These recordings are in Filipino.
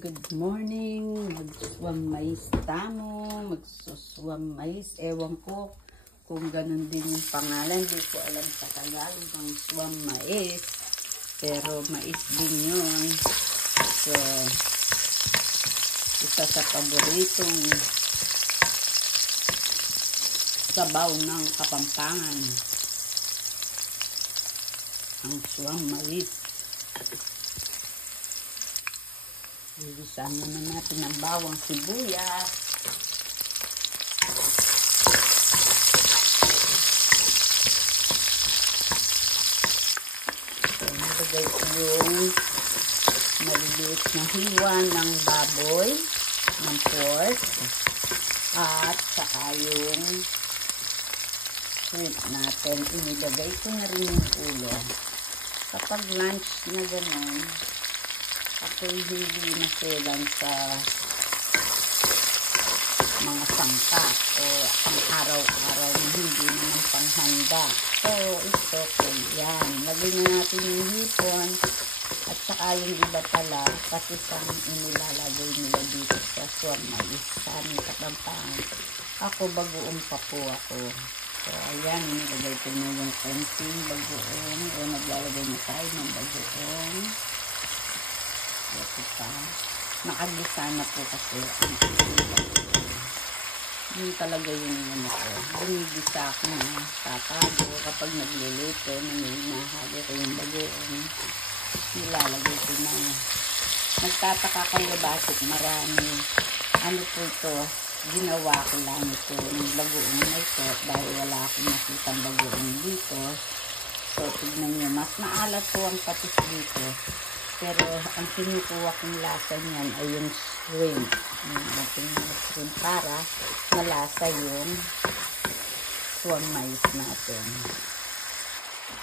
Good morning. Magsuswam mais tamo. Magsuswam mais. Ewan ko kung ganun din yung pangalan. Di ko alam sa Tagalog ng swam mais. Pero mais din yun. So, isa sa paboritong sabaw ng Kapampangan. Ang swam mais. Igisama na natin ang bawang sibuyas. So, nilagay ko yung maliliit na hiwa ng baboy, ng pork, at saka yung shrimp natin. Inilagay ko na rin yung ulo. Kapag lunch na gano'n, ako'y hindi naselan sa mga sangkap o pang-araw-araw na hindi naman panghanda. So, ito po yan. Lagay na natin yung hipon at saka yung iba pala kasi sang inilalagay nila dito sa swam mais sa aming Kapampangan. Ako, bagoong pa po ako. So, ayan, nilagay ko na yung konting bagoong o naglalagay na tayo ng bagoong. Ito pa. Nakagisa na po kasi ang isipan. Yun talaga yung ano ko. Binigisa ako na tatago kapag nagluluto. Nanginahalo ko yung bagoong. Nilalagay ko na. Nagtataka kayo bakit marami. Ano po ito? Ginawa ko lang ito. Yung bagoong na ito. Dahil wala akong nakitang bagoong dito. So, tignan nyo. Mas maalat po ang patis dito. Pero, ang kinukuha kong lasa niyan ay yung shrimp. Yung ating shrimp para malasa yung swam mais natin.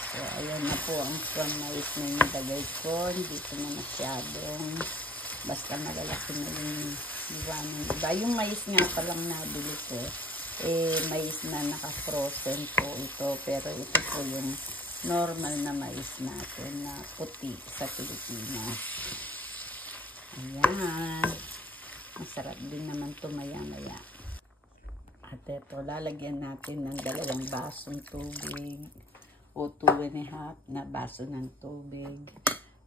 So, ayan na po ang swam mais na nilagay ko. Hindi ko na masyadong basta malalaki na yung iwanan. Diba? Yung mais nga palang nabili ko, mais na naka-frozen po ito. Pero ito po yung normal na mais natin na puti sa Pilipinas. Ayan. Masarap din naman ito maya-maya. At ito, lalagyan natin ng 2 basong tubig o 2½ na baso ng tubig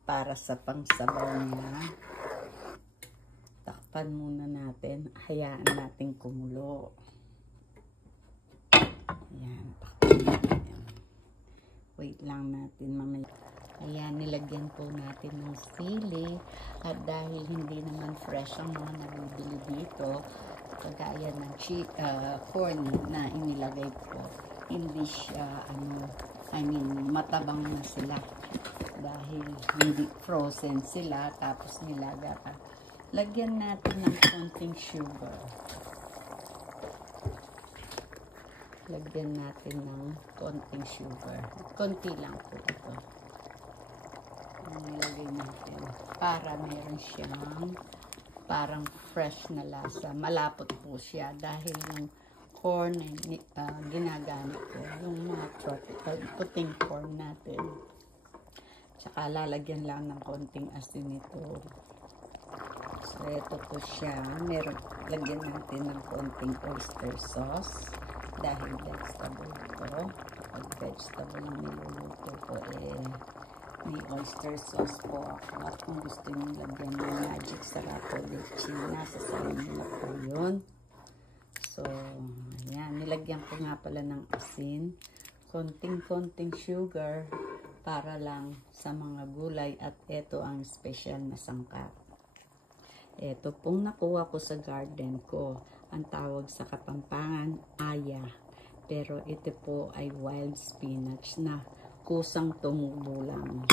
para sa pangsabaw niya. Takpan muna natin. Hayaan natin kumulo. Ayan. Takpan natin. Wait lang natin mamaya. Ayan, nilagyan po natin ng sili. At dahil hindi naman fresh ang mga nabibili dito, kagaya ng corn na inilagay ko, hindi siya, matabang na sila. Dahil hindi frozen sila, tapos nilaga pa. Lagyan natin ng konting sugar. Lagyan natin ng konting sugar. Konti lang po ito. Nilagay natin para meron siyang parang fresh na lasa. Malapot po siya dahil yung corn ginagamit ko. Yung mga tropical puting corn natin. Tsaka lalagyan lang ng konting asin ito. So, ito po siya. Lagyan natin ng konting oyster sauce. Dahil vegetable ito. Kapag vegetable ang niluluto ko, may oyster sauce po ako. At kung gusto nyo lagyan ng magic sarap o leche, nasa sa inyo na po yun. So, ayan. Nilagyan ko nga pala ng asin. Konting sugar para lang sa mga gulay. At ito ang special na sangkap. Ito pong nakuha ko sa garden ko. Ang tawag sa Kapampangan, aya. Pero ito po ay wild spinach na kusang tumubo lang.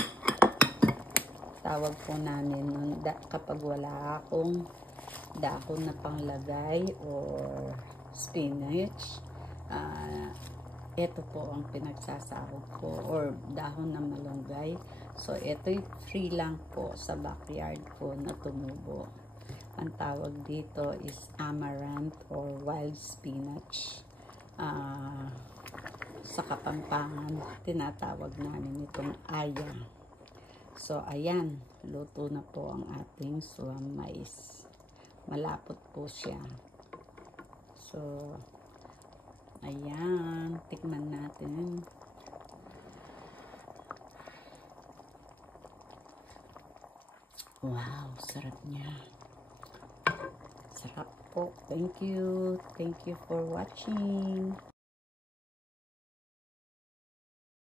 Tawag po namin nun, kapag wala akong dahon na panglagay or spinach, ito po ang pinagsasahog ko or dahon na malunggay. So, ito'y free lang po sa backyard ko na tumubo. Ang tawag dito is amaranth or wild spinach. Sa Kapampangan, tinatawag namin itong aya. So, ayan. Luto na po ang ating suam mais. Malapot po siya. So, ayan. Tikman natin. Wow, sarap niya. Sarap po. Thank you. Thank you for watching.